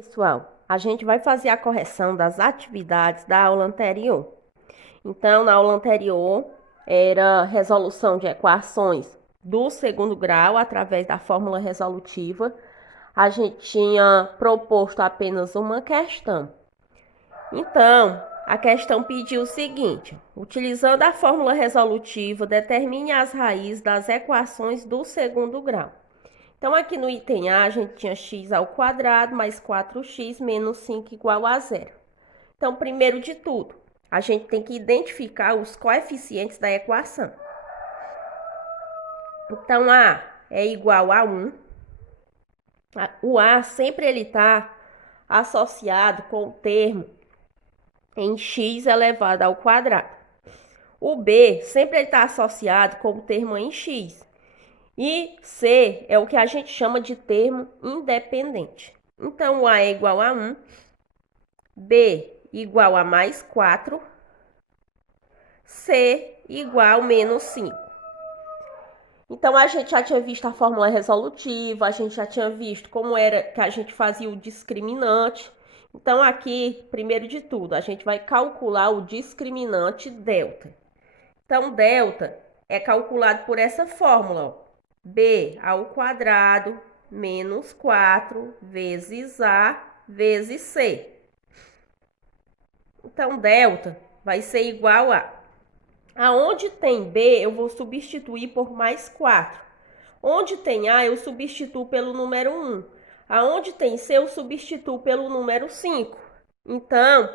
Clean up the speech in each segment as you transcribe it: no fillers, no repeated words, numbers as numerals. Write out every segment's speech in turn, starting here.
Pessoal, a gente vai fazer a correção das atividades da aula anterior. Então, na aula anterior, era resolução de equações do segundo grau através da fórmula resolutiva. A gente tinha proposto apenas uma questão. Então, a questão pediu o seguinte: utilizando a fórmula resolutiva, determine as raízes das equações do segundo grau. Então, aqui no item A, a gente tinha x ao quadrado mais 4x menos 5 igual a zero. Então, primeiro de tudo, a gente tem que identificar os coeficientes da equação. Então, A é igual a 1. O A sempre ele está associado com o termo em x elevado ao quadrado. O B sempre está associado com o termo em x. E C é o que a gente chama de termo independente. Então, o A é igual a 1, B igual a mais 4, C igual a menos 5. Então, a gente já tinha visto a fórmula resolutiva, a gente já tinha visto como era que a gente fazia o discriminante. Então, aqui, primeiro de tudo, a gente vai calcular o discriminante delta. Então, delta é calculado por essa fórmula, ó. B ao quadrado menos 4 vezes A vezes C. Então, delta vai ser igual a... Aonde tem B, eu vou substituir por mais 4. Onde tem A, eu substituo pelo número 1. Aonde tem C, eu substituo pelo número 5. Então,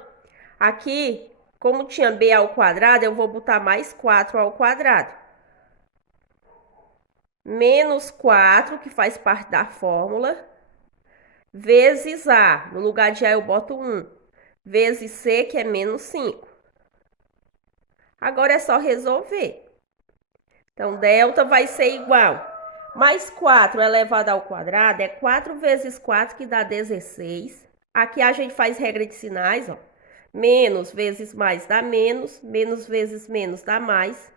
aqui, como tinha B ao quadrado, eu vou botar mais 4 ao quadrado. Menos 4, que faz parte da fórmula, vezes A. No lugar de A, eu boto 1. Vezes C, que é menos 5. Agora é só resolver. Então, delta vai ser igual. Mais 4 elevado ao quadrado é 4 vezes 4, que dá 16. Aqui a gente faz regra de sinais, ó. Menos vezes mais dá menos. Menos vezes menos dá mais.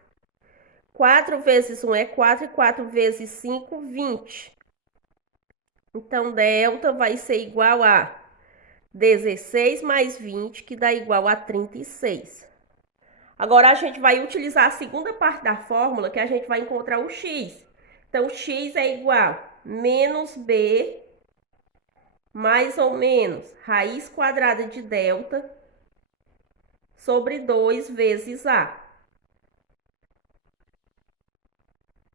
4 vezes 1 é 4 e 4 vezes 5, 20. Então, delta vai ser igual a 16 mais 20, que dá igual a 36. Agora, a gente vai utilizar a segunda parte da fórmula, que a gente vai encontrar o x. Então, x é igual a menos b mais ou menos raiz quadrada de delta sobre 2 vezes a.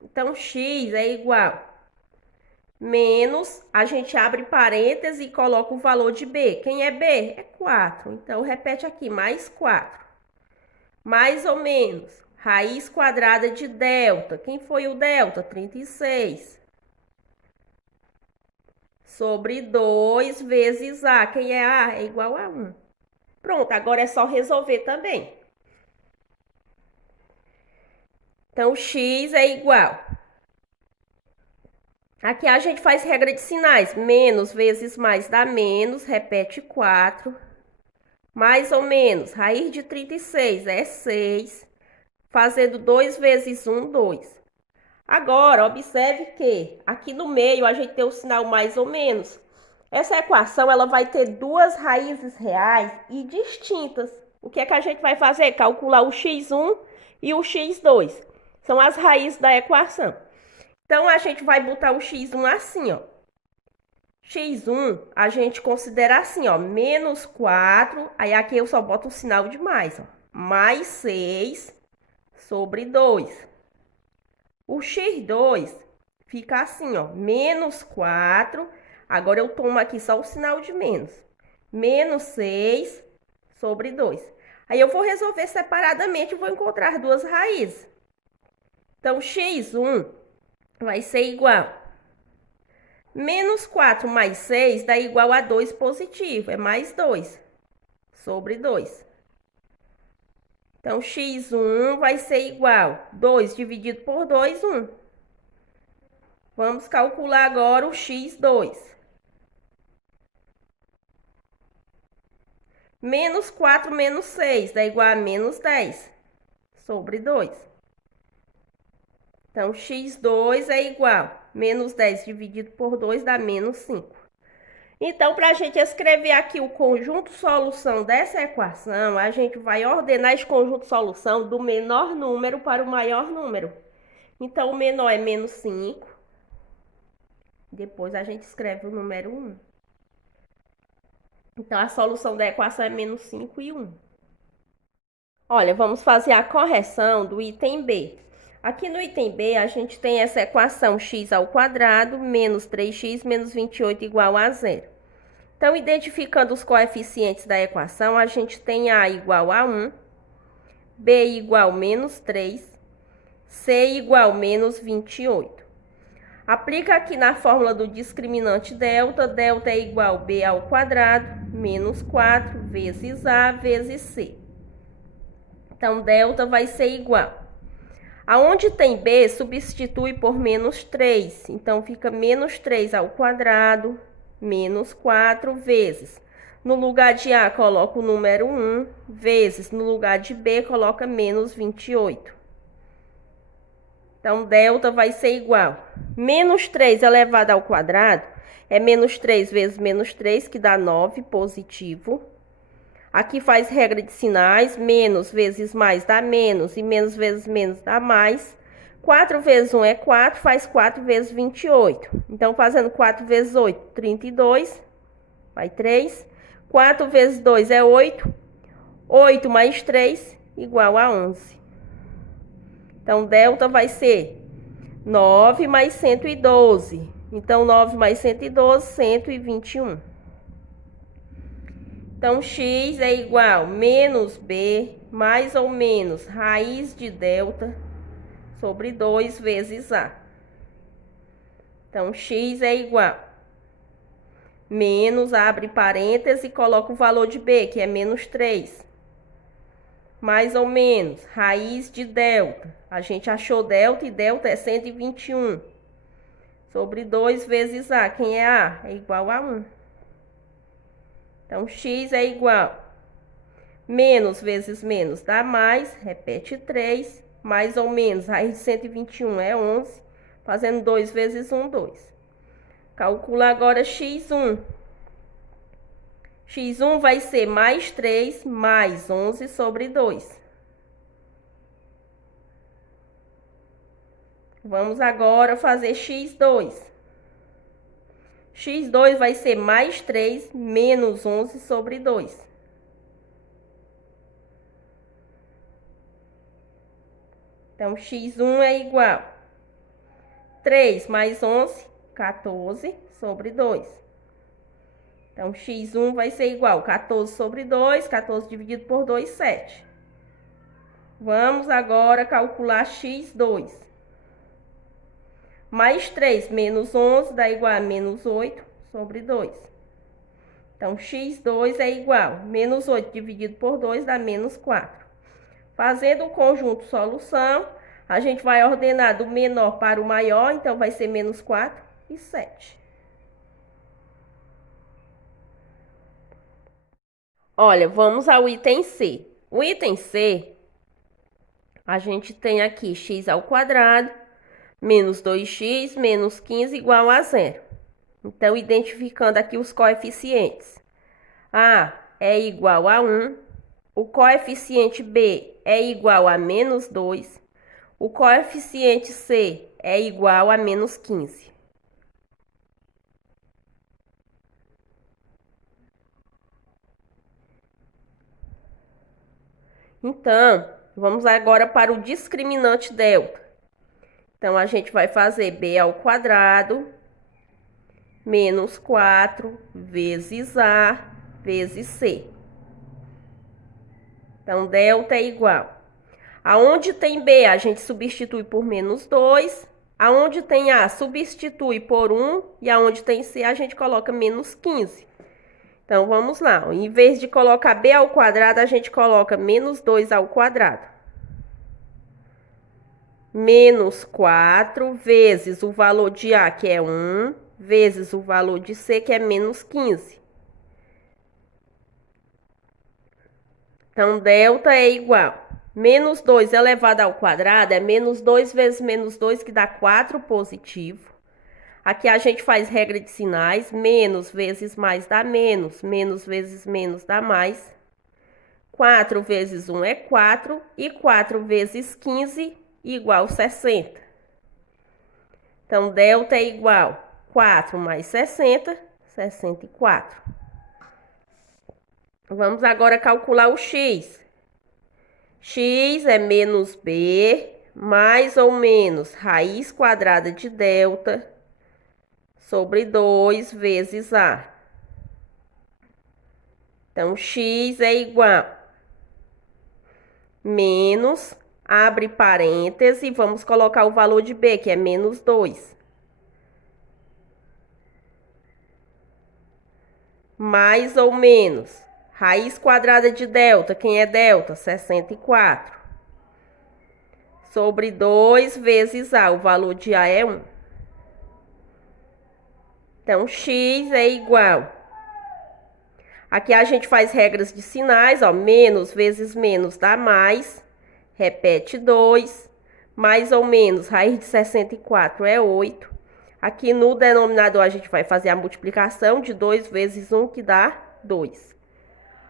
Então, x é igual menos, a gente abre parênteses e coloca o valor de b. Quem é b? É 4. Então, repete aqui, mais 4. Mais ou menos, raiz quadrada de delta. Quem foi o delta? 36. Sobre 2 vezes a. Quem é a? É igual a 1. Pronto, agora é só resolver também. Então, x é igual. Aqui a gente faz regra de sinais. Menos vezes mais dá menos, repete 4. Mais ou menos, raiz de 36 é 6. Fazendo 2 vezes 1, 2. Agora, observe que aqui no meio a gente tem o sinal mais ou menos. Essa equação ela vai ter duas raízes reais e distintas. O que é que a gente vai fazer? Calcular o x1 e o x2. São as raízes da equação. Então, a gente vai botar o x1 assim, ó. x1 a gente considera assim, ó, menos 4. Aí aqui eu só boto o sinal de mais, ó. Mais 6 sobre 2. O x2 fica assim, ó, menos 4. Agora eu tomo aqui só o sinal de menos. Menos 6 sobre 2. Aí eu vou resolver separadamente e vou encontrar duas raízes. Então, x1 vai ser igual. Menos 4 mais 6 dá igual a 2 positivo. É mais 2 sobre 2. Então, x1 vai ser igual. 2 dividido por 2, 1. Vamos calcular agora o x2. Menos 4 menos 6 dá igual a menos 10 sobre 2. Então, x2 é igual. Menos 10 dividido por 2 dá menos 5. Então, para a gente escrever aqui o conjunto solução dessa equação, a gente vai ordenar esse conjunto solução do menor número para o maior número. Então, o menor é menos 5. Depois a gente escreve o número 1. Então, a solução da equação é menos 5 e 1. Olha, vamos fazer a correção do item B. Aqui no item B, a gente tem essa equação x ao quadrado menos 3x menos 28 igual a 0. Então, identificando os coeficientes da equação, a gente tem A igual a 1, B igual a menos 3, C igual a menos 28. Aplica aqui na fórmula do discriminante delta. Delta é igual a B ao quadrado menos 4 vezes A vezes C. Então, delta vai ser igual. Aonde tem B, substitui por menos 3. Então, fica menos 3 ao quadrado menos 4 vezes. No lugar de A, coloca o número 1, vezes. No lugar de B, coloca menos 28. Então, delta vai ser igual. Menos 3 elevado ao quadrado é menos 3 vezes menos 3, que dá 9, positivo. Aqui faz regra de sinais, menos vezes mais dá menos, e menos vezes menos dá mais. 4 vezes 1 é 4, faz 4 vezes 28. Então, fazendo 4 vezes 8, 32, vai 3. 4 vezes 2 é 8. 8 mais 3, igual a 11. Então, delta vai ser 9 mais 112. Então, 9 mais 112, 121. Então, x é igual a menos b, mais ou menos raiz de delta, sobre 2 vezes a. Então, x é igual a menos, abre parênteses e coloca o valor de b, que é menos 3. Mais ou menos raiz de delta. A gente achou delta e delta é 121. Sobre 2 vezes a. Quem é a? É igual a 1. Então, x é igual menos vezes menos dá mais, repete 3, mais ou menos, raiz de 121 é 11, fazendo 2 vezes 1, 2. Calcula agora x1. x1 vai ser mais 3, mais 11 sobre 2. Vamos agora fazer x2. x2 vai ser mais 3, menos 11 sobre 2. Então, x1 é igual 3 mais 11, 14 sobre 2. Então, x1 vai ser igual 14 sobre 2, 14 dividido por 2, 7. Vamos agora calcular x2. Mais 3 menos 11 dá igual a menos 8 sobre 2. Então, x2 é igual menos 8 dividido por 2 dá menos 4. Fazendo o conjunto solução, a gente vai ordenar do menor para o maior, então vai ser menos 4 e 7. Olha, vamos ao item C. O item C, a gente tem aqui x ao quadrado, menos 2x, menos 15 igual a 0. Então, identificando aqui os coeficientes. A é igual a 1. O coeficiente B é igual a menos 2. O coeficiente C é igual a menos 15. Então, vamos agora para o discriminante delta. Então, a gente vai fazer b ao quadrado menos 4 vezes a vezes c. Então, delta é igual. Aonde tem b, a gente substitui por menos 2. Aonde tem a, substitui por 1. E aonde tem c, a gente coloca menos 15. Então, vamos lá. Em vez de colocar b ao quadrado, a gente coloca menos 2 ao quadrado. Menos 4 vezes o valor de A, que é 1, vezes o valor de C, que é menos 15. Então, delta é igual. Menos 2 elevado ao quadrado é menos 2 vezes menos 2, que dá 4 positivo. Aqui a gente faz regra de sinais. Menos vezes mais dá menos. Menos vezes menos dá mais. 4 vezes 1 é 4. E 4 vezes 15 igual 60. Então, delta é igual 4 mais 60, 64. Vamos agora calcular o x. X é menos b, mais ou menos raiz quadrada de delta sobre 2 vezes a. Então, x é igual menos, abre parêntese, vamos colocar o valor de b, que é menos 2. Mais ou menos, raiz quadrada de delta, quem é delta? 64. Sobre 2 vezes a, o valor de a é 1. Então, x é igual. Aqui a gente faz regras de sinais, ó. Menos vezes menos dá mais. Repete 2. Mais ou menos, raiz de 64 é 8. Aqui no denominador a gente vai fazer a multiplicação de 2 vezes 1, que dá 2.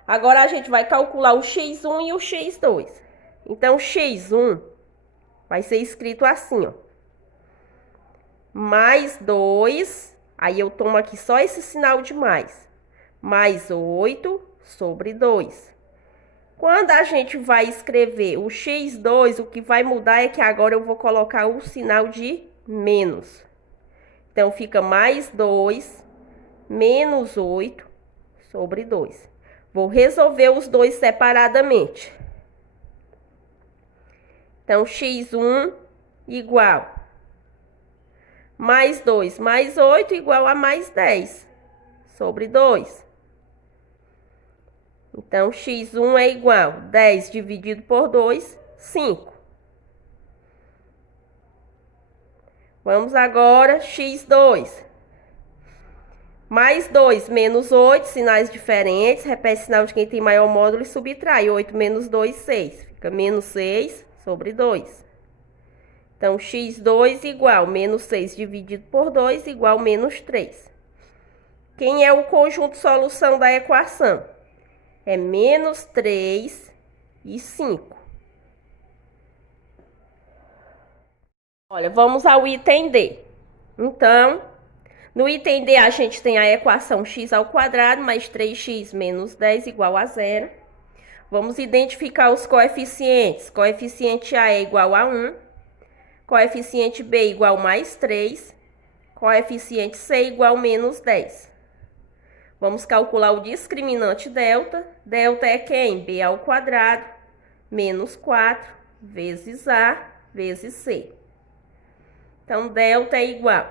Agora a gente vai calcular o x1 e o x2. Então, x1 vai ser escrito assim, ó. Mais 2, aí eu tomo aqui só esse sinal de mais. Mais 8 sobre 2. Quando a gente vai escrever o x2, o que vai mudar é que agora eu vou colocar o sinal de menos. Então, fica mais 2 menos 8 sobre 2. Vou resolver os dois separadamente. Então, x1 igual mais 2 mais 8 igual a mais 10 sobre 2. Então, x1 é igual a 10 dividido por 2, 5. Vamos agora, x2. Mais 2 menos 8, sinais diferentes. Repete o sinal de quem tem maior módulo e subtrai. 8 menos 2, 6. Fica menos 6 sobre 2. Então, x2 igual menos 6 dividido por 2 igual menos 3. Quem é o conjunto solução da equação? É menos 3 e 5. Olha, vamos ao item D. Então, no item D a gente tem a equação x ao quadrado mais 3x menos 10 igual a 0. Vamos identificar os coeficientes. Coeficiente A é igual a 1. Coeficiente B igual a mais 3. Coeficiente C igual a menos 10. Vamos calcular o discriminante delta. Delta é quem? B ao quadrado menos 4 vezes A vezes C. Então, delta é igual.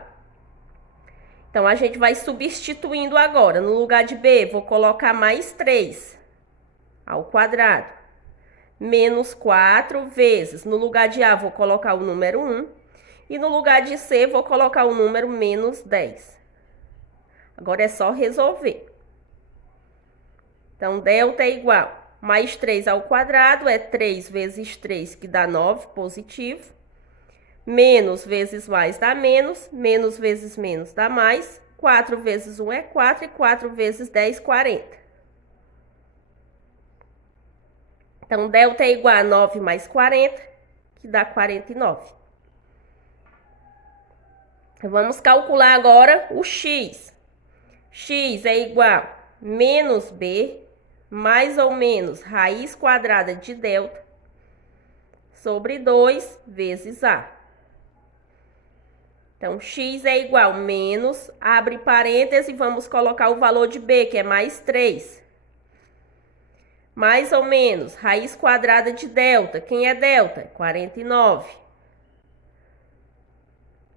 Então, a gente vai substituindo agora. No lugar de B, vou colocar mais 3 ao quadrado. Menos 4 vezes. No lugar de A, vou colocar o número 1. E no lugar de C, vou colocar o número menos 10. Agora é só resolver. Então, delta é igual. Mais 3 ao quadrado é 3 vezes 3, que dá 9, positivo. Menos vezes mais dá menos. Menos vezes menos dá mais. 4 vezes 1 é 4 e 4 vezes 10, 40. Então, delta é igual a 9 mais 40, que dá 49. Vamos calcular agora o x. X é igual a menos b, mais ou menos raiz quadrada de delta, sobre 2 vezes a. Então, x é igual a menos, abre parênteses e vamos colocar o valor de b, que é mais 3. Mais ou menos, raiz quadrada de delta. Quem é delta? 49.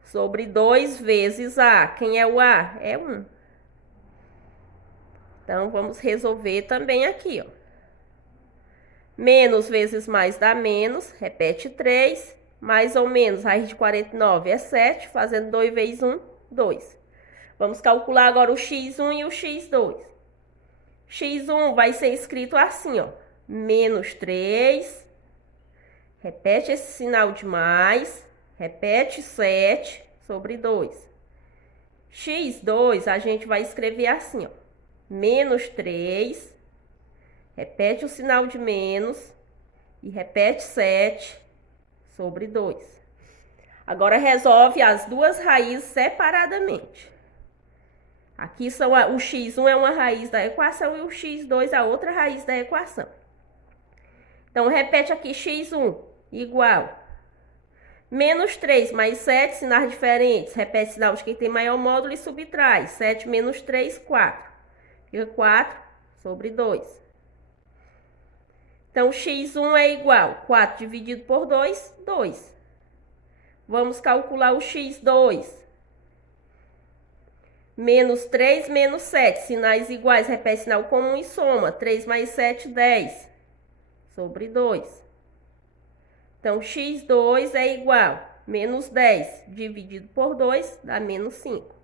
Sobre 2 vezes a. Quem é o a? É 1. Então, vamos resolver também aqui, ó. Menos vezes mais dá menos. Repete 3. Mais ou menos, raiz de 49 é 7. Fazendo 2 vezes 1, 2. Vamos calcular agora o x1 e o x2. x1 vai ser escrito assim, ó. Menos 3. Repete esse sinal de mais. Repete 7 sobre 2. x2 a gente vai escrever assim, ó. Menos 3, repete o sinal de menos e repete 7 sobre 2. Agora resolve as duas raízes separadamente. Aqui são o x1 é uma raiz da equação e o x2 a outra raiz da equação. Então, repete aqui x1 igual menos 3 mais 7, sinais diferentes. Repete sinal de quem tem maior módulo e subtrai. 7 menos 3, 4. Fica 4 sobre 2. Então, x1 é igual 4 dividido por 2, 2. Vamos calcular o x2. Menos 3, menos 7. Sinais iguais, repete sinal comum e soma. 3 mais 7, 10. Sobre 2. Então, x2 é igual menos 10 dividido por 2 dá menos 5.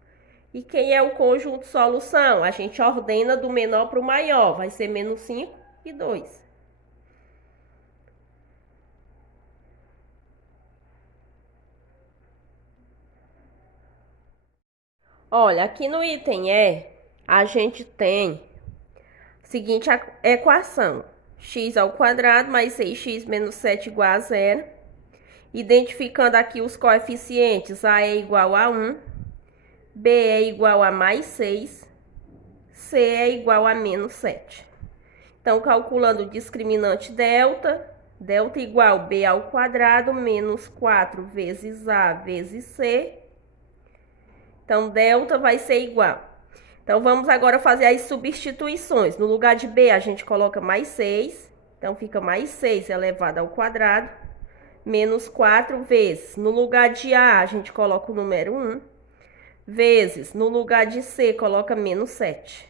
E quem é o conjunto solução? A gente ordena do menor para o maior. Vai ser menos 5 e 2. Olha, aqui no item E, a gente tem a seguinte equação. X ao quadrado mais 6x menos 7 igual a 0. Identificando aqui os coeficientes, A é igual a 1, B é igual a mais 6, C é igual a menos 7. Então, calculando o discriminante delta, delta igual B ao quadrado menos 4 vezes A vezes C. Então, delta vai ser igual. Então, vamos agora fazer as substituições. No lugar de B, a gente coloca mais 6. Então, fica mais 6 elevado ao quadrado. Menos 4 vezes. No lugar de A, a gente coloca o número 1. Vezes. No lugar de C, coloca menos 7.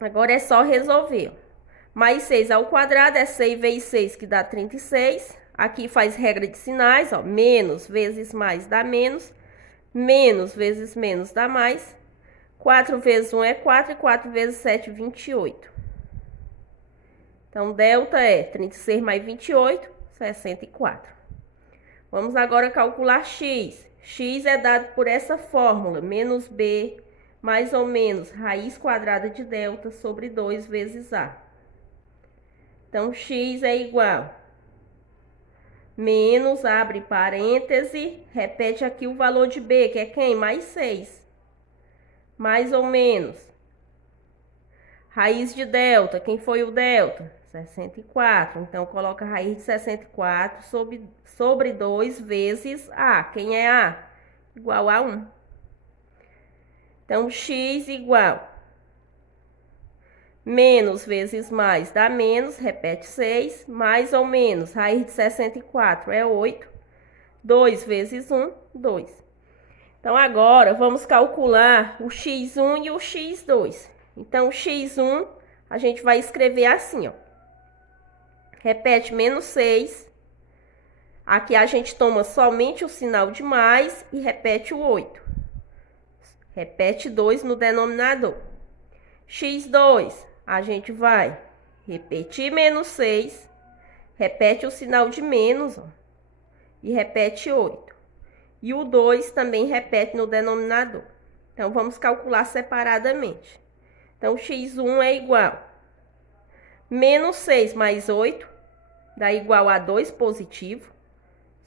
Agora é só resolver. Mais 6 ao quadrado é 6 vezes 6, que dá 36. Aqui faz regra de sinais, ó. Menos vezes mais dá menos. Menos vezes menos dá mais. 4 vezes 1 é 4 e 4 vezes 7, 28. Então, delta é 36 mais 28, 64. Vamos agora calcular x. X é dado por essa fórmula, menos b, mais ou menos, raiz quadrada de delta sobre 2 vezes a. Então, x é igual menos, abre parêntese, repete aqui o valor de b, que é quem? Mais 6. Mais ou menos. Raiz de delta, quem foi o delta? 64. Então, coloca a raiz de 64 sobre 2 vezes a. Quem é a? Igual a 1. Então, x igual menos vezes mais dá menos, repete 6, mais ou menos, raiz de 64 é 8, 2 vezes 1, 2. Então, agora, vamos calcular o x1 e o x2. Então, o x1, a gente vai escrever assim, ó. Repete menos 6. Aqui a gente toma somente o sinal de mais e repete o 8. Repete 2 no denominador. x2, a gente vai repetir menos 6, repete o sinal de menos, ó, e repete 8. E o 2 também repete no denominador. Então, vamos calcular separadamente. Então, x1 é igual menos 6 mais 8, dá igual a 2 positivo,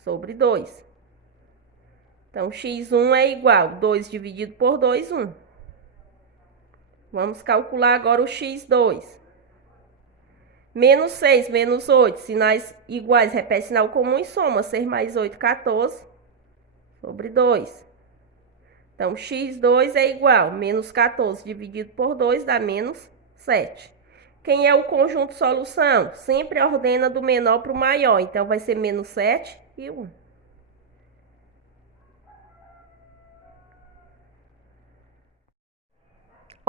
sobre 2. Então, x1 é igual 2 dividido por 2, 1. Vamos calcular agora o x2. Menos 6, menos 8, sinais iguais, repete sinal comum e soma. 6 mais 8, 14, sobre 2. Então, x2 é igual, menos 14 dividido por 2 dá menos 7. Quem é o conjunto solução? Sempre ordena do menor para o maior. Então, vai ser menos 7 e 1.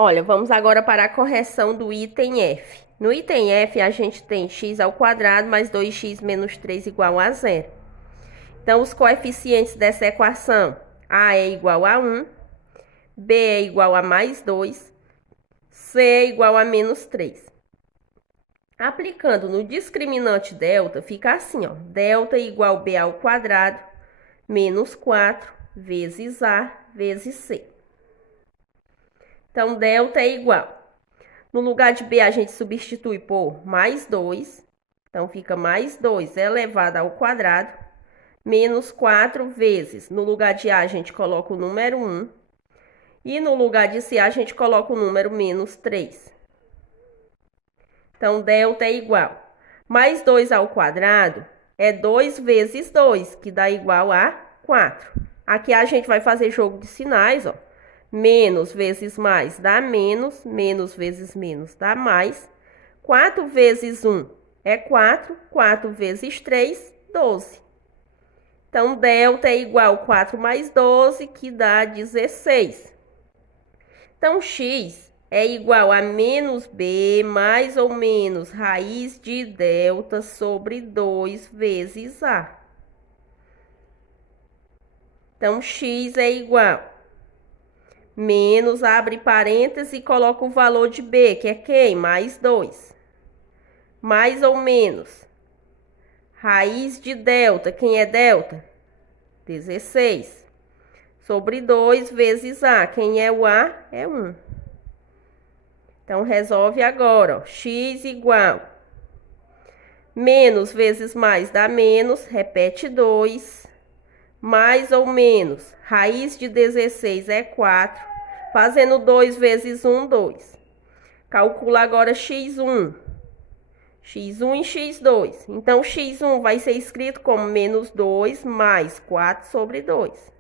Olha, vamos agora para a correção do item F. No item F, a gente tem x ao quadrado mais 2x menos 3 igual a 0. Então, os coeficientes dessa equação, A é igual a 1, B é igual a mais 2, C é igual a menos 3. Aplicando no discriminante delta, fica assim, ó. Delta igual B ao quadrado menos 4 vezes A vezes C. Então, delta é igual. No lugar de B, a gente substitui por mais 2. Então, fica mais 2 elevado ao quadrado, menos 4 vezes. No lugar de A, a gente coloca o número 1. E no lugar de C, a gente coloca o número menos 3. Então, delta é igual. Mais 2 ao quadrado é 2 vezes 2, que dá igual a 4. Aqui a gente vai fazer jogo de sinais, ó. Menos vezes mais dá menos, menos vezes menos dá mais. 4 vezes 1 é 4, 4 vezes 3, 12. Então, delta é igual a 4 mais 12, que dá 16. Então, x é igual a menos b mais ou menos raiz de delta sobre 2 vezes a. Então, x é igual menos, abre parênteses e coloca o valor de b, que é quem? Mais 2. Mais ou menos raiz de delta, quem é delta? 16. Sobre 2 vezes a, quem é o a? É 1. Então, resolve agora, ó. X igual menos vezes mais dá menos, repete 2, mais ou menos, raiz de 16 é 4, fazendo 2 vezes 1, 2. Calcula agora x1. x1 e x2. Então, x1 vai ser escrito como menos 2 mais 4 sobre 2.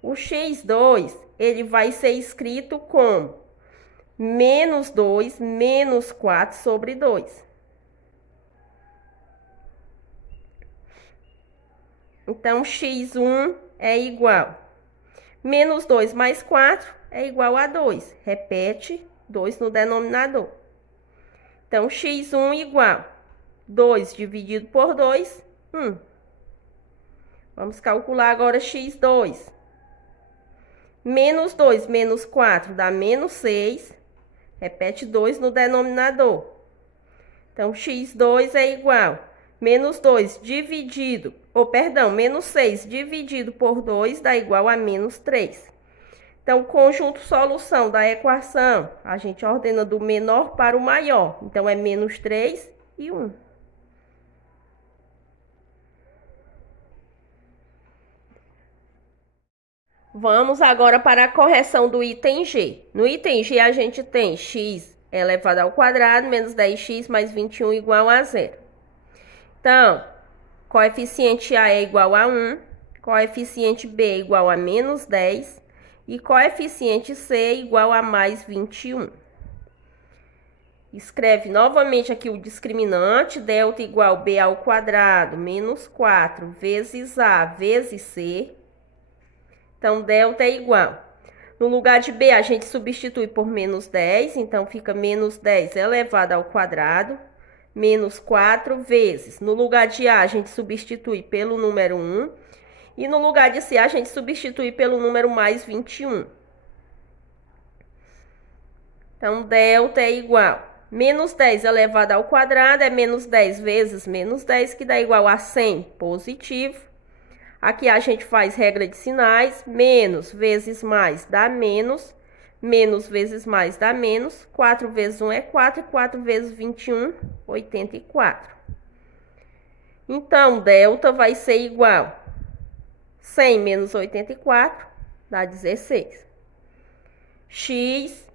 O x2, ele vai ser escrito como menos 2 menos 4 sobre 2. Então, x1 é igual. Menos 2 mais 4 é igual a 2. Repete 2 no denominador. Então, x1 igual 2 dividido por 2, 1. Vamos calcular agora x2. Menos 2 menos 4 dá menos 6. Repete 2 no denominador. Então, x2 é igual. Menos 2 dividido, menos 6 dividido por 2 dá igual a menos 3. Então, conjunto solução da equação, a gente ordena do menor para o maior. Então, é menos 3 e 1. Vamos agora para a correção do item G. No item G, a gente tem x elevado ao quadrado menos 10x mais 21 igual a 0. Então, coeficiente A é igual a 1, coeficiente B é igual a menos 10 e coeficiente C é igual a mais 21. Escreve novamente aqui o discriminante, delta igual B ao quadrado menos 4 vezes A vezes C. Então, delta é igual. No lugar de B, a gente substitui por menos 10, então fica menos 10 elevado ao quadrado, menos 4 vezes. No lugar de A, a gente substitui pelo número 1. E no lugar de C, a gente substitui pelo número mais 21. Então, delta é igual. Menos 10 elevado ao quadrado é menos 10 vezes menos 10, que dá igual a 100 positivo. Aqui a gente faz regra de sinais. Menos vezes mais dá menos. Menos vezes mais dá menos. 4 vezes 1 é 4. E 4 vezes 21, 84. Então, delta vai ser igual. 100 menos 84 dá 16. X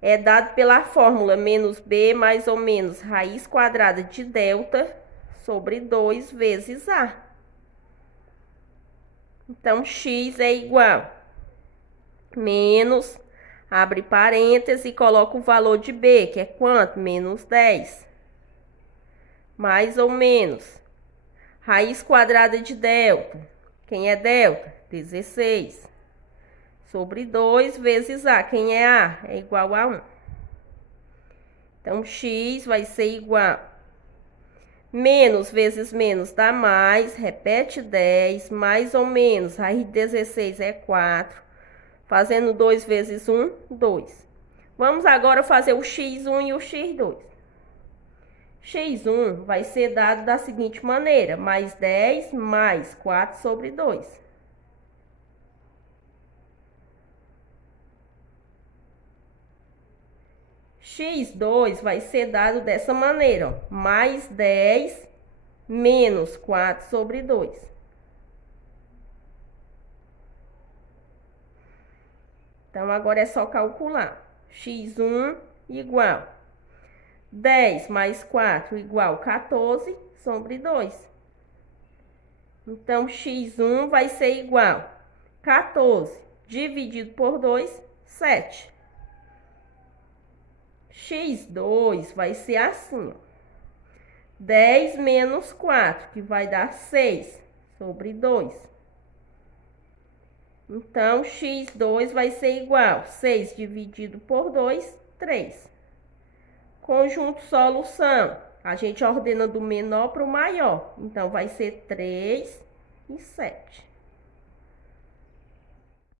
é dado pela fórmula menos b mais ou menos raiz quadrada de delta sobre 2 vezes A. Então, x é igual menos, abre parênteses e coloca o valor de b, que é quanto? Menos 10. Mais ou menos raiz quadrada de delta. Quem é delta? 16. Sobre 2 vezes A. Quem é A? É igual a 1. Então, x vai ser igual. Menos vezes menos dá mais. Repete 10. Mais ou menos. Raiz de 16 é 4. Fazendo 2 vezes 1, 2. Vamos agora fazer o x1 e o x2. x1 vai ser dado da seguinte maneira: mais 10 mais 4 sobre 2. x2 vai ser dado dessa maneira, ó, mais 10 menos 4 sobre 2. Então, agora é só calcular. x1 igual 10 mais 4 igual 14 sobre 2. Então, x1 vai ser igual 14 dividido por 2, 7. x2 vai ser assim, ó. 10 menos 4, que vai dar 6 sobre 2. Então, x2 vai ser igual 6 dividido por 2, 3. Conjunto solução. A gente ordena do menor para o maior. Então, vai ser 3 e 7.